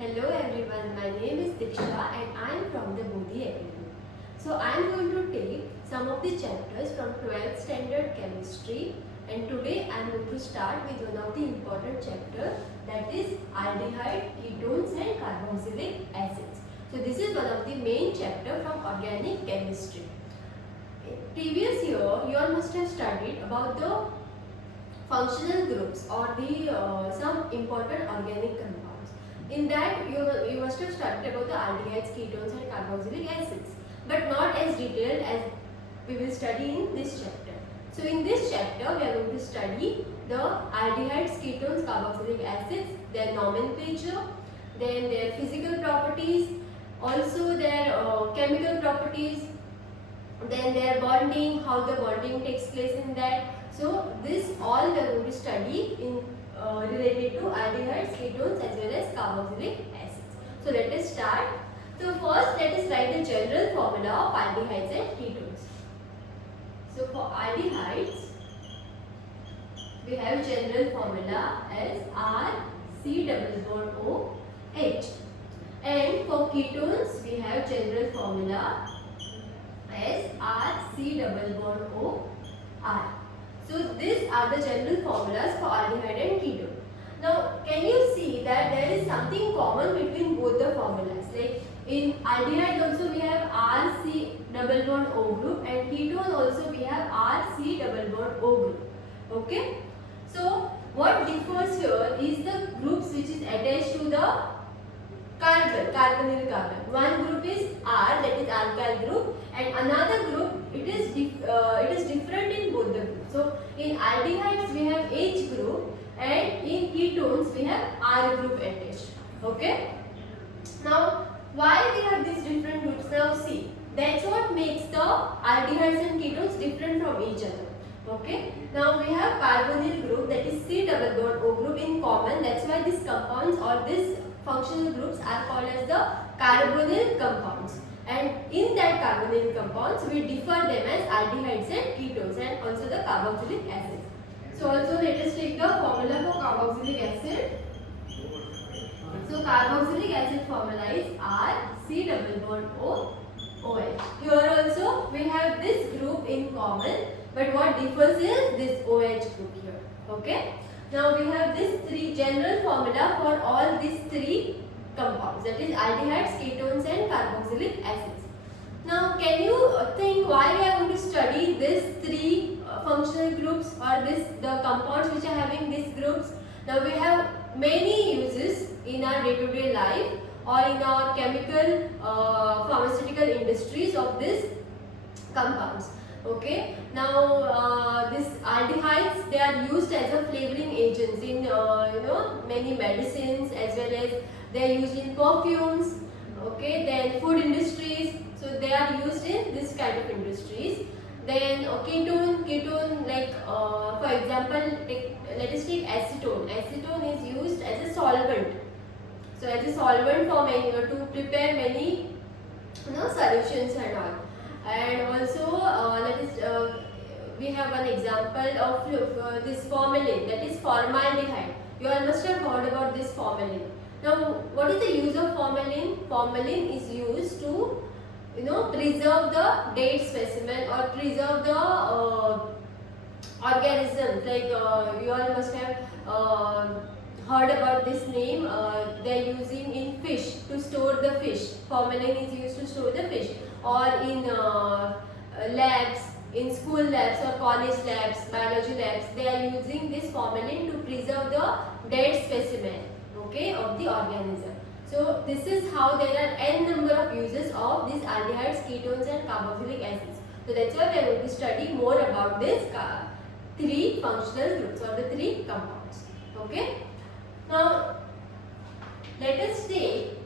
Hello everyone, my name is Diksha and I am from the Bodhi Academy. So I am going to take some of the chapters from 12th standard chemistry, and today I am going to start with one of the important chapter, that is aldehyde, ketones and carboxylic acids. So this is one of the main chapter from organic chemistry. Previous year you all must have studied about the functional groups or the some important organic compounds. In that you must have studied about the aldehydes, ketones and carboxylic acids, but not as detailed as we will study in this chapter. So in this chapter we are going to study the aldehydes, ketones, carboxylic acids, their nomenclature, then their physical properties, also their chemical properties, then their bonding, how the bonding takes place in that. So this all we are going to study in related to aldehydes, ketones as well as carboxylic acids. So let us start. So first let us write the general formula of aldehydes and ketones. So for aldehydes we have general formula as RC double bond OH, and for ketones we have general formula as RC double bond OR. So these are the general formulas for aldehyde and ketone. Now can you see that there is something common between both the formulas? Like in aldehyde also we have RC double bond O group, and ketone also we have RC double bond O group. Okay. So what differs here is the groups which is attached to the carbonyl carbon. One group is R, that is alkyl group, and another group it is different in both the groups. So in aldehydes we have H group, and in ketones we have R group attached. Okay. Now why we have these different groups? Now see, that's what makes the aldehydes and ketones different from each other. Okay. Now we have carbonyl group, that is C double bond O group in common. That's why these compounds or these functional groups are called as the carbonyl compounds. And in that carbonyl compounds we differ them as aldehydes and ketones, and also the carboxylic acid. So also let us take the formula for carboxylic acid. So carboxylic acid formula is RC double bond OH. Here also we have this group in common, but what differs is this OH group here. Okay. Now we have this three general formula for all these three compounds, that is aldehydes, ketones and carboxylic acids. Now can you think why we are going to study these three functional groups or the compounds which are having these groups? Now we have many uses in our day-to-day life or in our chemical pharmaceutical industries of these compounds. Okay. Now these aldehydes, they are used as a flavoring agents in many medicines, as well as they are used in perfumes. Okay. Then food industries, so they are used in this kind of industries. Then ketone like for example let us take acetone. Acetone is used as a solvent. So as a solvent for many to prepare many solutions and all. And also we have one example of this formalin, that is formaldehyde. You all must have heard about this formalin. Now what is the use of formalin? Formalin is used to preserve the dead specimen or preserve the organisms. Like you all must have heard about this name. They are using in fish to store the fish. Formalin is used to store the fish, or in labs, in school labs or college labs, biology labs, they are using this formalin to preserve the dead specimen, okay, of the organism. So this is how there are n number of uses of these aldehydes, ketones and carboxylic acids. So that's why we are going to study more about these three functional groups or the three compounds. Okay. Now let us study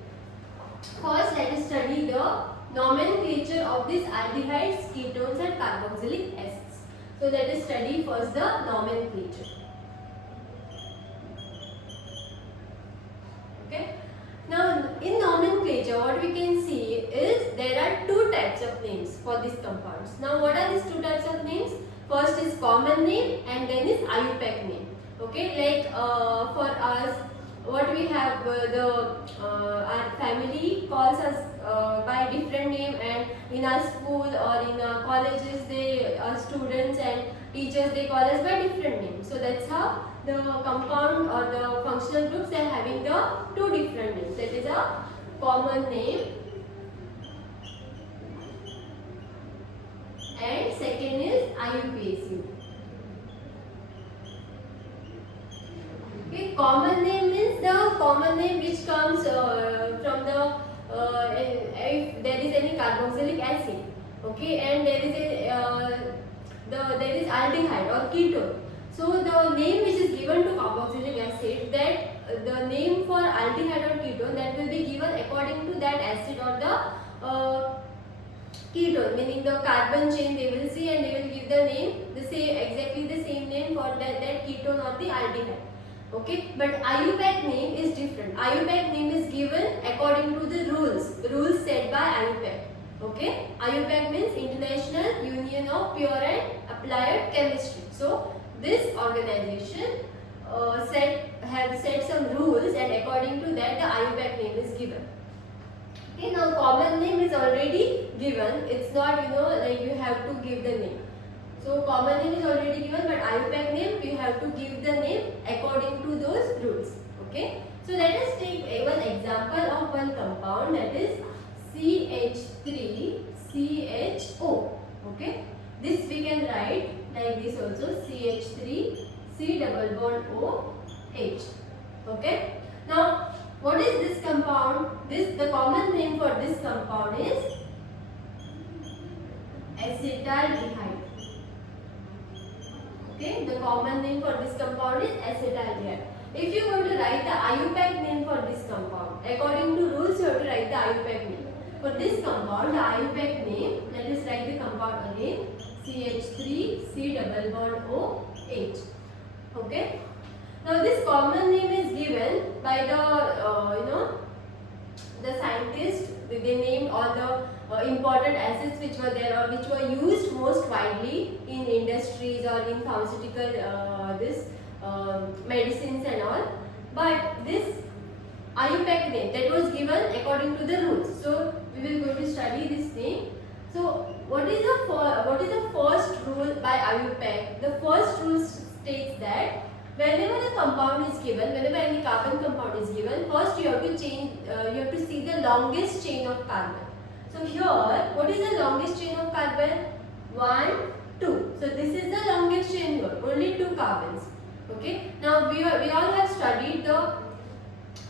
the nomenclature of these aldehydes, ketones and carboxylic acids. So let us study first the nomenclature. Okay. Now in nomenclature what we can see is there are two types of names for these compounds. Now what are these two types of names? First is common name and then is IUPAC name. Okay, like for us what we have, our family calls us by different name, and in our school or in our colleges, students and teachers, they call us by different names. So that's how the compound or the functional groups, they are having the two different names. That is a common name, and second is IUPAC. Okay, common name means the common name which comes from the if there is any carboxylic acid, okay, and there is there is aldehyde or ketone. So the name which is given to carboxylic acid, that the name for aldehyde or ketone, that will be given according to that acid or the ketone, meaning the carbon chain they will see, and they will give the name, the same, exactly the same name for that ketone or the aldehyde. Okay, but IUPAC name is different. IUPAC name is given according to the rules set by IUPAC. Okay, IUPAC means International Union of Pure and Applied Chemistry. So this organization have set some rules, and according to that the IUPAC name is given. Okay, now common name is already given. It's not, like you have to give the name. So common name is already given, but IUPAC name we have to give the name according to those rules. Okay. So let us take one example of one compound, that is CH3CHO. Okay. This we can write like this also, CH3 C double bond OH. Okay. Now what is this compound? The common name for this compound is acetaldehyde. Okay, the common name for this compound is acetaldehyde. If you want to write the IUPAC name for this compound, according to rules you have to write the IUPAC name. For this compound, the IUPAC name, let us write the compound again, CH3 C double bond OH. Okay. Now this common name is given by the scientists. They named all the important acids which were there or which were used most widely in industries or in pharmaceutical medicines and all. But this IUPAC name, that was given according to the rules. So we will go to study this name. So what is the first rule by IUPAC? The first rule states that whenever a compound is given, whenever any carbon compound is given, first you have to see the longest chain of carbon. So here, what is the longest chain of carbon? 1, 2. So this is the longest chain here, only 2 carbons. Okay. Now we all have studied the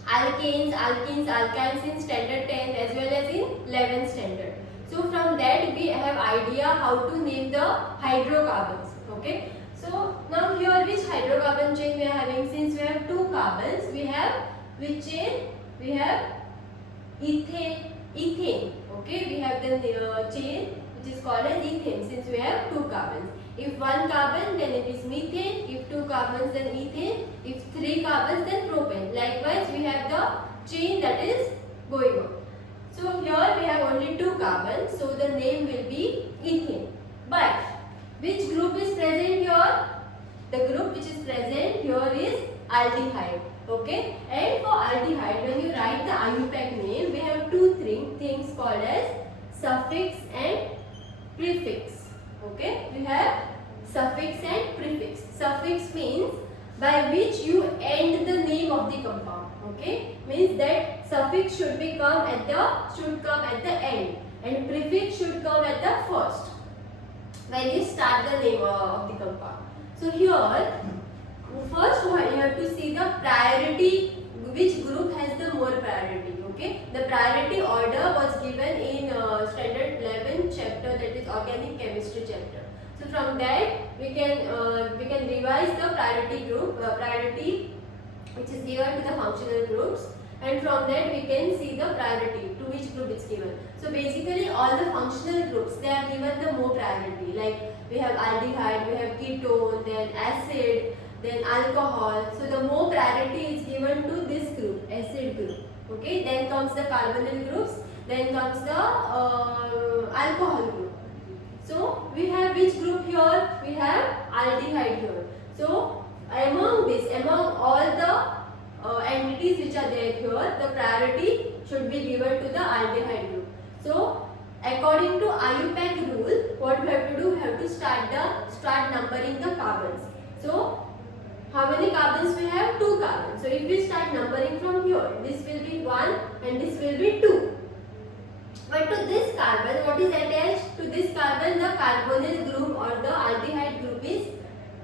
alkanes, alkynes in standard 10 as well as in 11th standard. So from that we have idea how to name the hydrocarbons. Okay. So now here which hydrocarbon chain we are having? Since we have 2 carbons, we have which chain? We have ethane. Okay, we have the chain which is called as ethane, since we have 2 carbons. If 1 carbon, then it is methane. If 2 carbons, then ethane. If 3 carbons, then propane. Likewise, we have the chain that is going on. So here we have only 2 carbons, so the name will be ethane. But which group is present here? The group which is present here is aldehyde. Okay, and for aldehyde, when you write the IUPAC name, we have 2 things called as suffix and prefix. Okay, we have suffix and prefix. Suffix means by which you end the name of the compound. Okay, means that suffix should come at the end, and prefix should come at the first when you start the name of the compound. So here, first you have to see the priority, which group has the more priority. Okay, the priority order was given in standard 11 chapter, that is organic chemistry chapter. So from that we can revise the priority group, priority which is given to the functional groups, and from that we can see the priority to which group it's given. So basically all the functional groups, they are given the more priority, like we have aldehyde, we have ketone, then acid, then alcohol. So the more priority is given to this group, acid group. Okay, then comes the carbonyl groups, then comes the alcohol group. So we have which group here? We have aldehyde here. So among all the entities which are there here, the priority should be given to the aldehyde group. So according to IUPAC rule, what we have to do, we have to start numbering the carbons. So how many carbons we have? 2 carbons. So if we start numbering from here, this will be 1 and this will be 2. But to this carbon, what is attached to this carbon? The carbonyl group or the aldehyde group is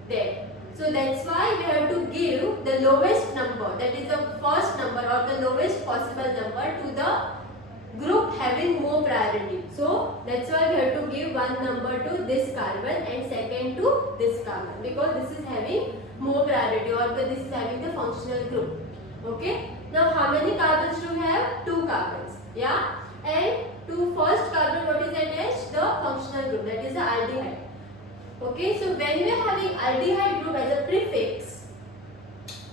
there. So that's why we have to give the lowest number, that is the first number or the lowest possible number to the group having more priority. So that's why we have to give one number to this carbon and second to this carbon, because this is having more priority or this is having the functional group. Okay. Now how many carbons do we have? 2 carbons. Yeah. And to first carbon, what is attached? The functional group, that is the aldehyde. Okay, so when we are having aldehyde group as a prefix,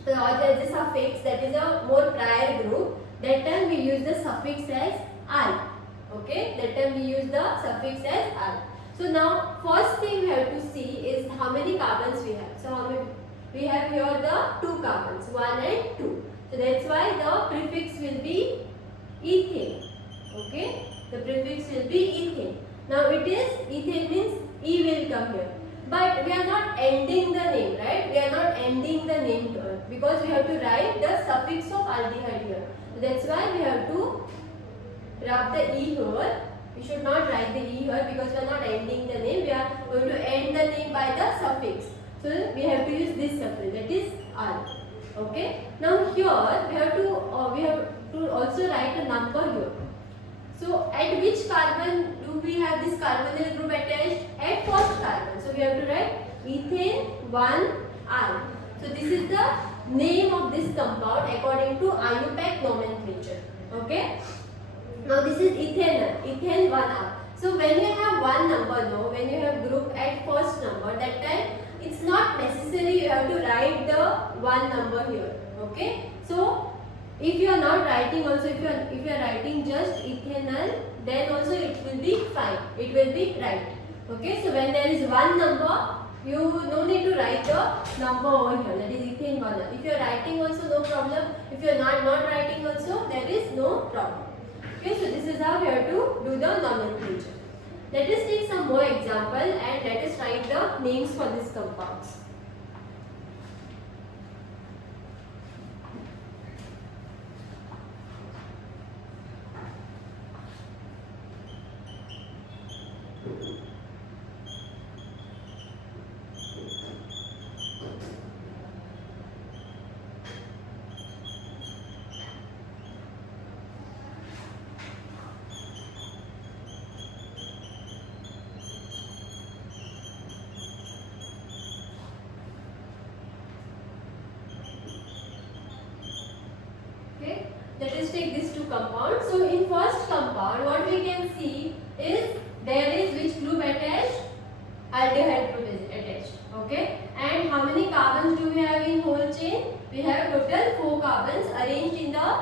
or as a suffix, that is a more prior group, that time we use the suffix as al. Okay, that time we use the suffix as al. So now first thing we have to see is how many carbons we have. So how many? We have here the 2 carbons, 1 and 2. So that's why the prefix will be ethane. Okay, the prefix will be ethane. Now it is ethane means E will come here. But we are not ending the name, right? We are not ending the name here because we have to write the suffix of aldehyde here. So that's why we have to rub the E here. We should not write the E here because we are not ending the name. We are going to end the name by the suffix. So we have to use this suffix, that is al. Okay. Now here we have to also write a number here. So at which carbon do we have this carbonyl group attached? At first carbon. So we have to write ethane 1 al. So this is the name of this compound according to IUPAC nomenclature. Okay. Now this is ethanol, ethane 1 al. So when you have one number, no, when you have group at first number, that time it's not necessary you have to write the one number here. Okay. So if you are not writing also, if you are writing just ethanol, then also it will be fine. It will be right. Okay. So when there is one number, you no need to write the number over here. That is ethane 1. If you are writing also, no problem. If you are not writing also, there is no problem. Okay. So this is how we have to do the nomenclature. Let us take some more example and let us write the names for these compounds. Let us take these two compounds. So in first compound, what we can see is there is which group attached? Aldehyde group is attached. Okay. And how many carbons do we have in whole chain? We have total 4 carbons arranged in the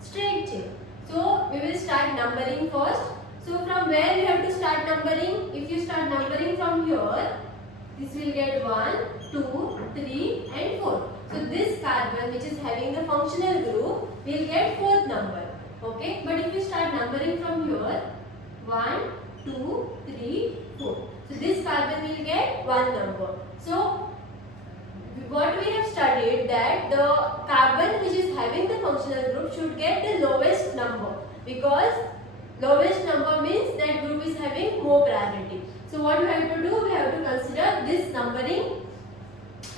straight chain. So we will start numbering first. So from where we have to start numbering? If you start numbering from here, this will get 1, 2, 3 and 4. So this carbon which is having the functional group will get 4th number. Okay. But if you start numbering from here, 1, 2, 3, 4. So this carbon will get 1 number. So what we have studied, that the carbon which is having the functional group should get the lowest number, because lowest number means that group is having more priority. So what we have to do, we have to consider this numbering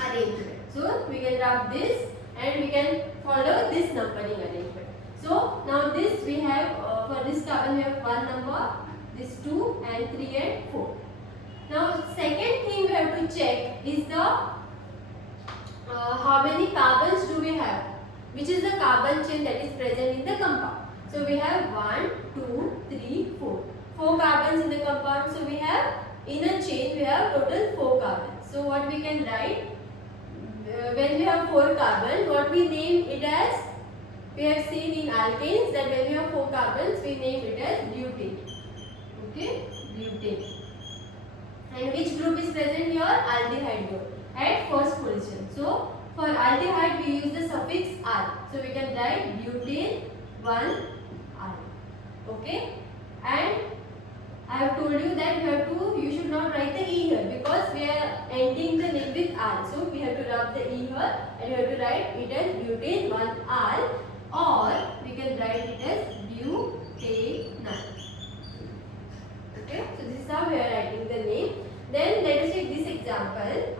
arrangement. So we can rub this and we can follow this numbering arrangement. So now this we have for this carbon we have 1 number, this 2 and 3 and 4. Now second thing we have to check is the how many carbons do we have, which is the carbon chain that is present in the compound. So we have 1, 2, 3, 4. 4 carbons in the compound. So we have in a chain we have total 4 carbons. So what we can write, when we have 4 carbon, what we name it as, we have seen in alkanes that when we have 4 carbons we name it as butane. Okay, butane. And which group is present here? Aldehyde group at first position. So for aldehyde we use the suffix R. So we can write butane 1R. Okay, and I have told you that you should not write the E here because we are ending the name with R. So we have to rub the E here and we have to write it as butane 1R, or we can write it as butanol. Okay, so this is how we are writing the name. Then let us take this example.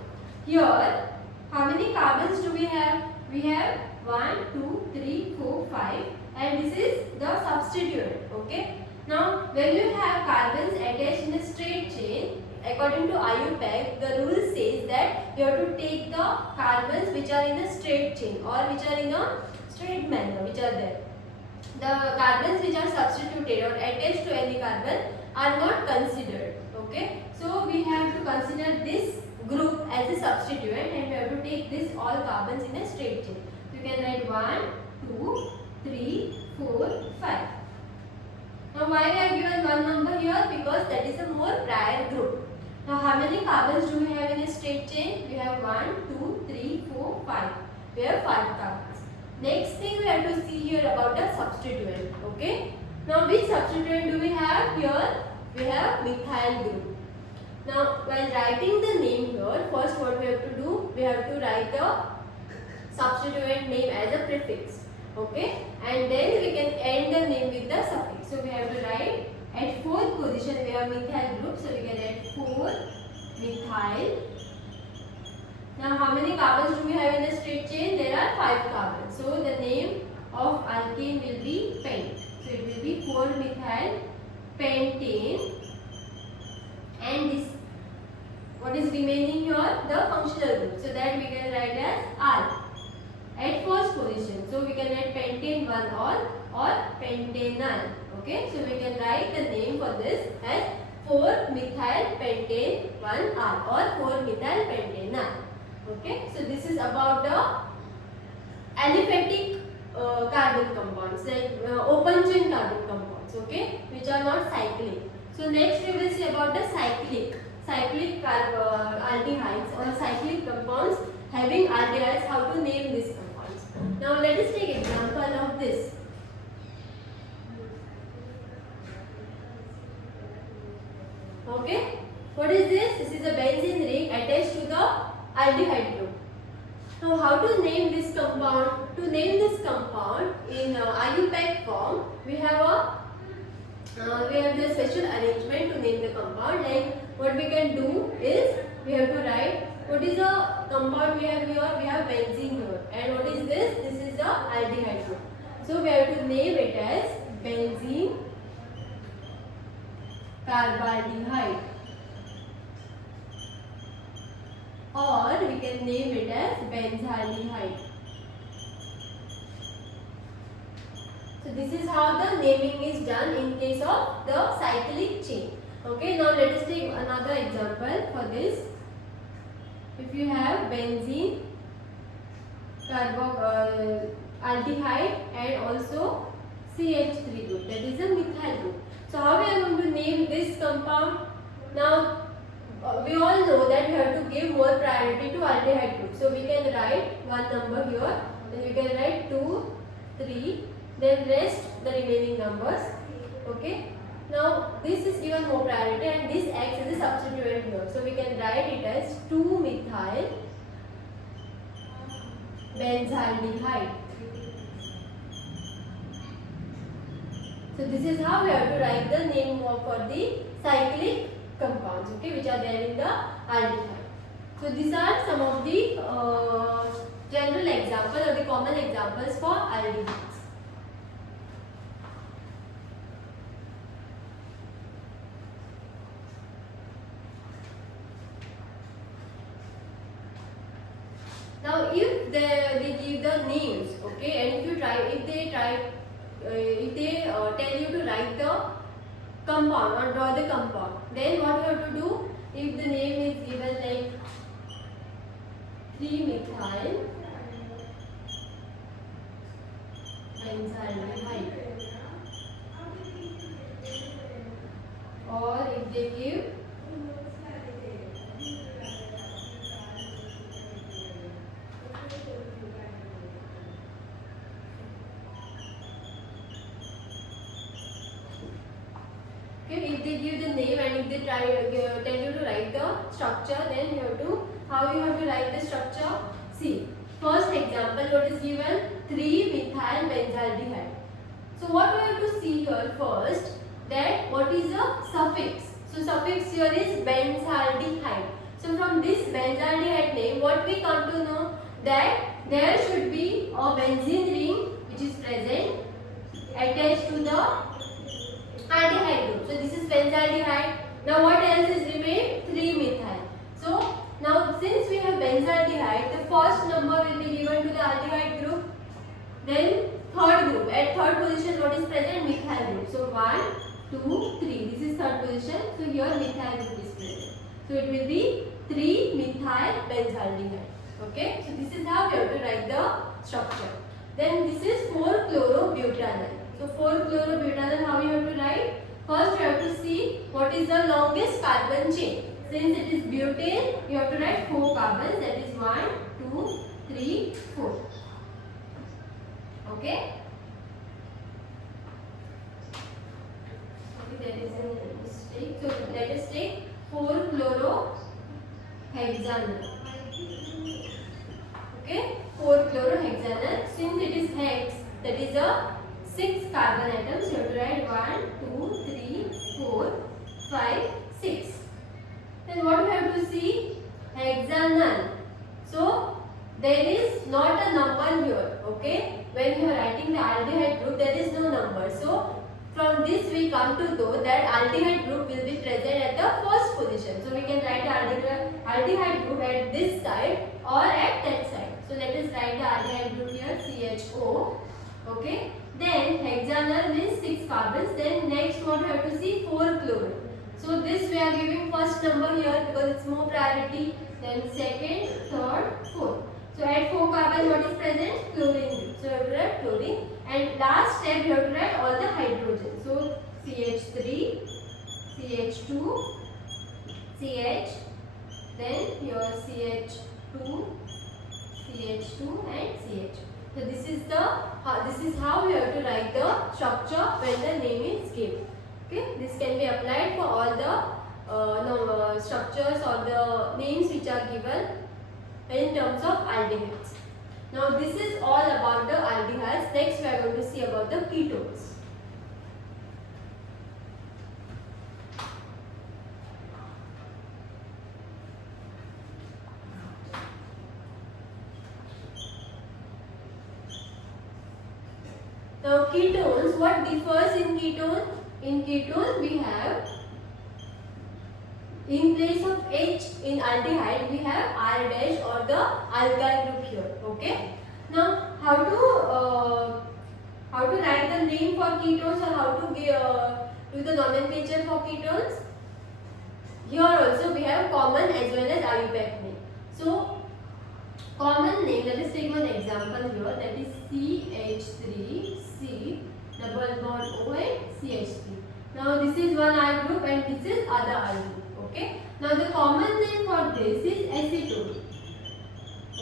Here, how many carbons do we have? We have 1, 2, 3, 4, 5, and this is the substituent. Okay. Now, when you have carbons attached in a straight chain, according to IUPAC, the rule says that you have to take the carbons which are in a straight chain or which are in a straight manner, which are there. The carbons which are substituted or attached to any carbon are not considered. Okay, so we have to consider this group as a substituent and we have to take this all carbons in a straight chain. So you can write 1, 2, 3, 4, 5. Now why we have given one number here? Because that is a more prior group. Now how many carbons do we have in a straight chain? We have 1, 2, 3, 4, 5. We have 5 carbons. Next thing we have to see here about the substituent. Okay. Now which substituent do we have here? We have methyl group. Now while writing the name here, first what we have to do? We have to write the substituent name as a prefix. Okay, and then we can end the name with the suffix. So we have to write at 4th position we have methyl group. So we can add 4 methyl. Now how many carbons do we have in a straight chain? There are 5 carbons. So the name of alkane will be pent. So it will be 4 methyl pentane. And this, what is remaining here? The functional group. So that we can write as R at first position. So we can write pentane 1 or pentanal. Okay, so we can write the name for this as 4 methyl pentane 1R or 4 methyl pentanal. Okay, so this is about the aliphatic carbon compounds, like open chain carbon compounds. Okay, which are not cyclic. So next we will see about the cyclic aldehydes or cyclic compounds having aldehydes, how to name these compounds. Now let us take example of this. Okay, what is this? This is a benzene ring attached to the aldehyde group. Now how to name this compound? To name this compound in IUPAC form, we have the special arrangement to name the compound. Like what we can do is we have to write what is the compound we have here. We have benzene here, and what is this? This is the aldehyde group. So we have to name it as benzene carbaldehyde, or we can name it as benzaldehyde. So this is how the naming is done in case of the cyclic chain. Okay, now let us take another example for this. If you have benzene aldehyde and also CH3 group, that is a methyl group. So how we are going to name this compound? Now we all know that we have to give more priority to aldehyde group. So we can write one number here, then we can write 2, 3, then rest the remaining numbers. Okay. Now this is given more priority and this acts as a substituent here. So we can write it as 2-methyl benzaldehyde. So this is how we have to write the name for the cyclic compounds, okay, which are there in the aldehyde. So these are some of the general examples or the common examples for aldehydes. Now if they give the names, okay, and if they tell you to write the compound or draw the compound, then what you have to do? If the name is given like 3-methyl benzaldehyde, or if they give they give the name and if they tell you to write the structure, then you have to, how you have to write the structure? See, first example, what is given? 3-methyl benzaldehyde. So what we have to see here first, that what is the suffix? So suffix here is benzaldehyde. So from this benzaldehyde name, what we come to know, that there should be a benzene ring which is present attached to the aldehyde group. So this is benzaldehyde. Now what else is remained? 3-methyl. So now since we have benzaldehyde, the first number will be given to the aldehyde group. Then third group, at third position what is present? Methyl group. So 1, 2, 3. This is third position. So here methyl group is present. So it will be 3-methyl benzaldehyde. Okay. So this is how we have to write the structure. Then this is 4-chlorobutanol. So 4-chlorobutanol, how you have to write? First you have to see what is the longest carbon chain. Since it is butane, you have to write 4 carbons. That is 1, 2, 3, 4. Okay. There is a mistake. So let us take 4-chlorohexanol. Okay, 4-chlorohexanol. Since it is hex, that is a 6 carbon atoms. You have to write 1, 2, 3, 4, 5, 6. Then what we have to see? Hexanol. So there is not a number here. Okay, when you are writing the aldehyde group, there is no number. So from this we come to know that aldehyde group will be present at the first position. So we can write the aldehyde group at this side or at that side. So let us write the aldehyde group here, CHO. Okay. Then hexanol means 6 carbons. Then next what we have to see? 4-chloro. So this we are giving first number here because it's more priority. Then second, third, fourth. So at 4 carbon what is present? Chlorine group. So you have to write chlorine. And last step you have to write all the hydrogen. So CH3, CH2, CH, then your CH2, CH2 and CH. So this is how you have to write the structure when the name is given. Okay, this can be applied for all the structures or the names which are given in terms of aldehydes. Now this is all about the aldehydes. Next we are going to see about the ketones. Now ketones, what differs in ketone? In ketone we have, in place of H in aldehyde we have R dash or the alkyl group here. Okay. Now how to write the name for ketones or how to do the nomenclature for ketones? Here also we have common as well as IUPAC name. So common name, let us take one example here, that is CH3, C, double bond O and CH3. Now this is one R group and this is other R group. Okay. Now the common name for this is acetone.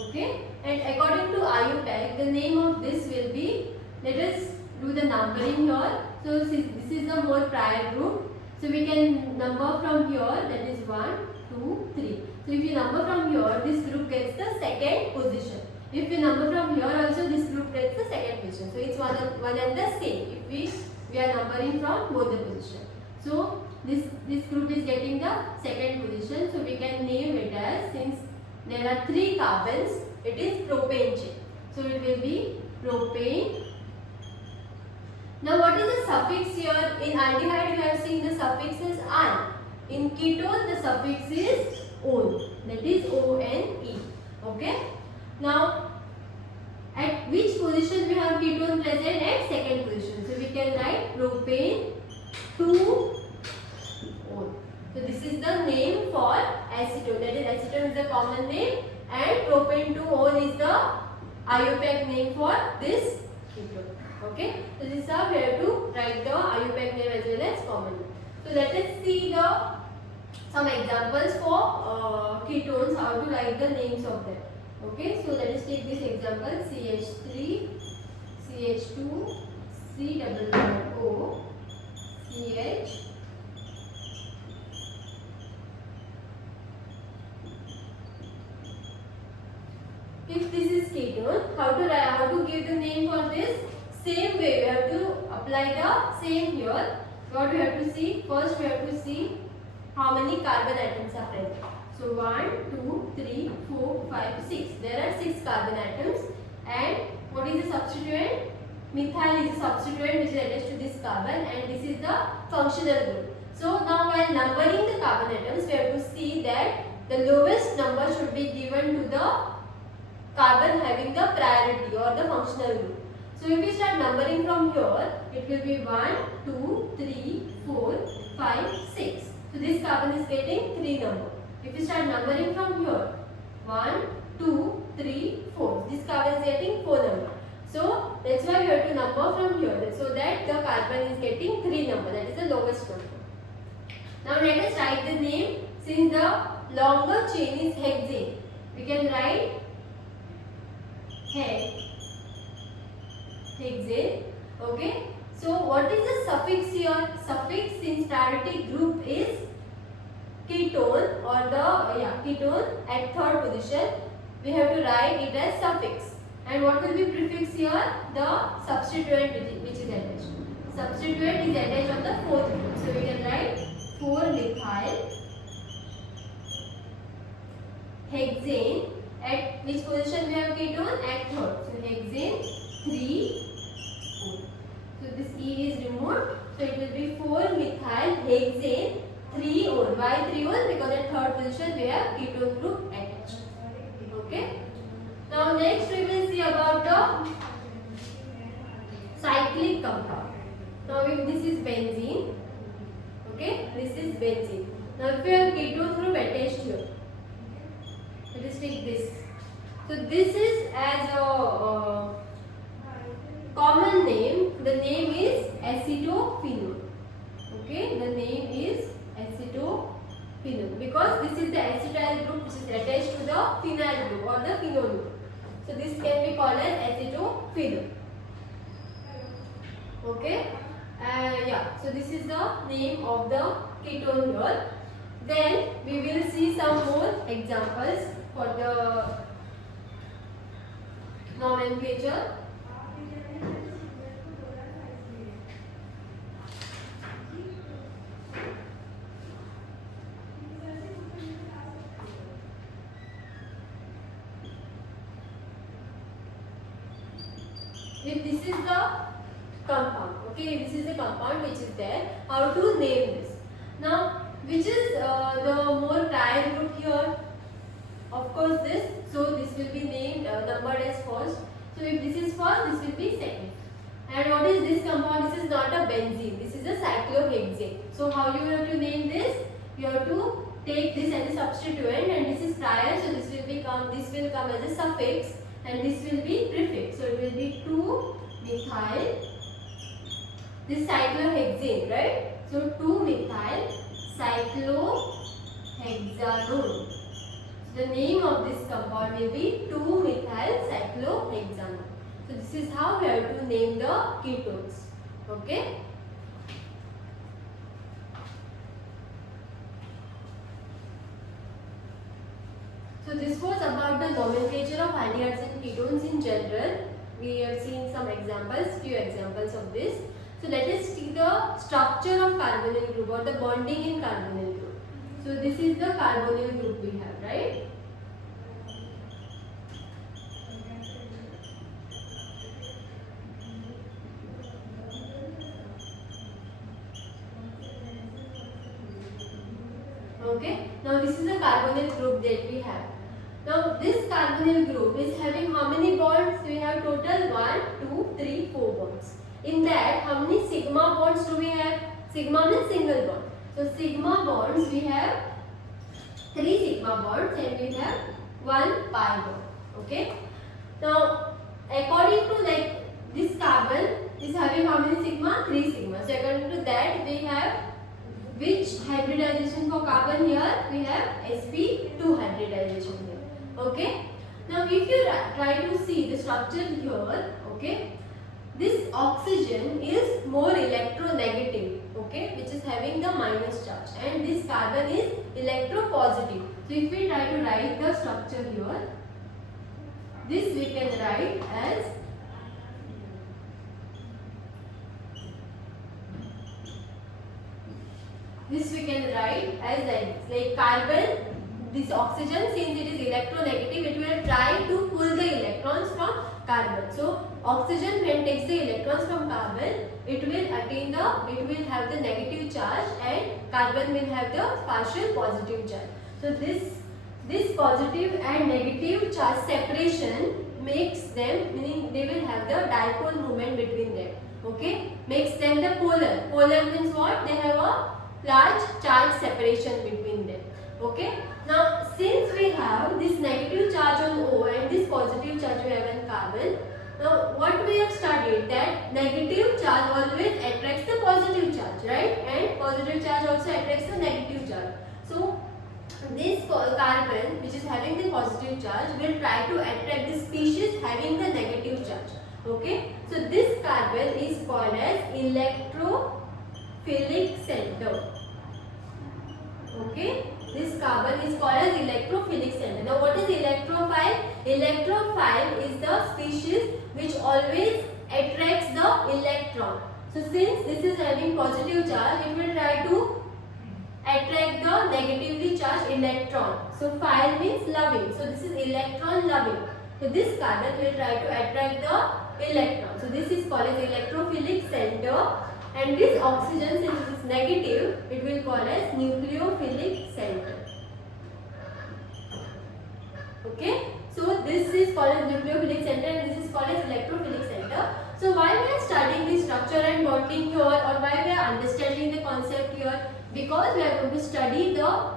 Okay. And according to IUPAC, the name of this will be, let us do the numbering here. So this is the more prior group. So we can number from here, that is 1, 2, 3. So if you number from here, this group gets the second position. If you number from here also, this group gets the second position. So it's one and the same if we are numbering from both the position. So this group is getting the second position. So we can name it as, since there are 3 carbons, it is propane chain. So it will be propane. Now what is the suffix here? In aldehyde we have seen the suffix is -an. In ketone the suffix is -one. That is O-N-E. Okay. Now at which position we have ketone present? At second position. So we can write propane 2-one. So this is the name for acetone. That is, acetone is the common name and propane 2-one is the IUPAC name for this ketone. Okay. So this is how we have to write the IUPAC name as well as common name. So let us see some examples for ketones, how to write the names of them. Okay. So let us take this example: CH3, CH2, C double bond O, CH, ketone. How to give the name for this? Same way we have to apply the same here. What we have to see? First we have to see how many carbon atoms are present. So 1, 2, 3, 4, 5, 6. There are 6 carbon atoms. And what is the substituent? Methyl is the substituent which is attached to this carbon, and this is the functional group. So now while numbering the carbon atoms, we have to see that the lowest number should be given to the carbon having the priority or the functional group. So if we start numbering from here, it will be 1, 2, 3, 4, 5, 6. So this carbon is getting 3 number. If we start numbering from here, 1, 2, 3, 4. This carbon is getting 4 number. So that's why we have to number from here, so that the carbon is getting 3 number. That is the lowest number. Now let us write the name. Since the longer chain is hexane, we can write hexane. Okay. So what is the suffix here? Suffix, since priority group is ketone or the ketone at third position, we have to write it as suffix. And what will be prefix here? The substituent which is attached. Substituent is attached on the fourth group. So we can write 4-methyl hexane. At which position we have ketone? At third. So hexane 3, 4. So this E is removed. So it will be 4-methyl hexane 3-ol. Why 3-ol? Because at third position we have ketone group attached. Okay. Now next we will see about the cyclic compound. Now if this is benzene, okay, this is benzene. Now if we have ketone group attached here, let us take this. So this is as a common name. The name is acetophenone. Okay, the name is acetophenone because this is the acetyl group which is attached to the phenyl group or the phenol group. So this can be called as acetophenone. Okay. So this is the name of the ketone here. Then we will see some more examples for the nomenclature. If this is the compound, okay, this is the compound which is there, how to name this? Now, which is the more trial group here? Of course this, so this will be named, numbered as first. So if this is first, this will be second. And what is this compound? This is not a benzene, this is a cyclohexane. So how you have to name this? You have to take this as a substituent, and this is prior, so this will come as a suffix, and this will be prefix. So it will be 2-methyl, this cyclohexane, right? So 2-methyl cyclohexanone. The name of this compound will be 2-methyl cyclohexanone. So this is how we have to name the ketones. Okay. So this was about the nomenclature of aldehydes and ketones in general. We have seen some examples, few examples of this. So let us see the structure of carbonyl group or the bonding in carbonyl group. So this is the carbonyl group we have, right? Okay. Now this is the carbonyl group that we have. Now this carbonyl group is having how many bonds? We have total 1, 2, 3, 4 bonds. In that, how many sigma bonds do we have? Sigma means single bond. So sigma bonds we have 3 sigma bonds and we have 1 pi bond. Okay. Now according to like this carbon is having how many sigma? 3 sigma. So according to that we have which hybridization for carbon here? We have sp2 hybridization here. Okay. Now if you try to see the structure here, okay, this oxygen is more electronegative, okay, which is having the minus charge, and this carbon is electropositive. So if we try to write the structure here, this we can write as like carbon, this oxygen, since it is electronegative, it will try to pull the electrons from carbon. So oxygen when takes the electrons from carbon, it will have the negative charge, and carbon will have the partial positive charge. So this positive and negative charge separation makes them, meaning they will have the dipole moment between them. Okay, makes them the polar. Polar means what? They have a large charge separation between them. Okay. Now since we have this negative charge on O and this positive charge we have on carbon, now what we have studied, that negative charge always attracts the positive charge, right? And positive charge also attracts the negative charge. So this carbon which is having the positive charge will try to attract the species having the negative charge. Okay. So this carbon is called as electrophilic center. Okay. This carbon is called as electrophilic center. Now what is electrophile? Electrophile is the species which always attracts the electron. So since this is having positive charge, it will try to attract the negatively charged electron. So phile means loving. So this is electron loving. So this carbon will try to attract the electron. So this is called as electrophilic center. And this oxygen, since it is negative, it will call as nucleophilic center. Okay. So this is called as nucleophilic center and this is called as electrophilic center. So why we are studying the structure and bonding here, or why we are understanding the concept here? Because we are going to study the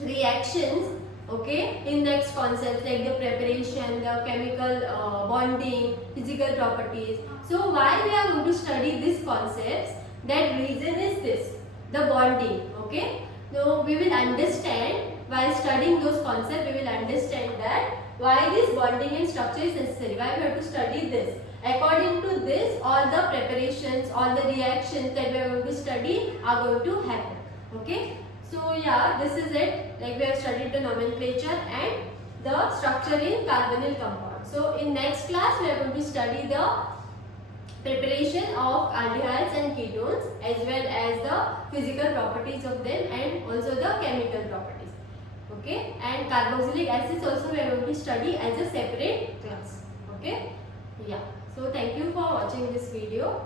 reactions, okay, in next concepts like the preparation, the chemical bonding, physical properties. So why we are going to study these concepts? That reason is this, the bonding. Okay. So we will understand, while studying those concepts, we will understand that why this bonding and structure is necessary. Why we have to study this. According to this, all the preparations, all the reactions that we are going to study are going to happen. Okay. So yeah, this is it. Like we have studied the nomenclature and the structure in carbonyl compound. So in next class we are going to study the preparation of aldehydes and ketones, as well as the physical properties of them and also the chemical properties. Okay. And carboxylic acids also we are going to study as a separate class. Okay. Yeah. So thank you for watching this video.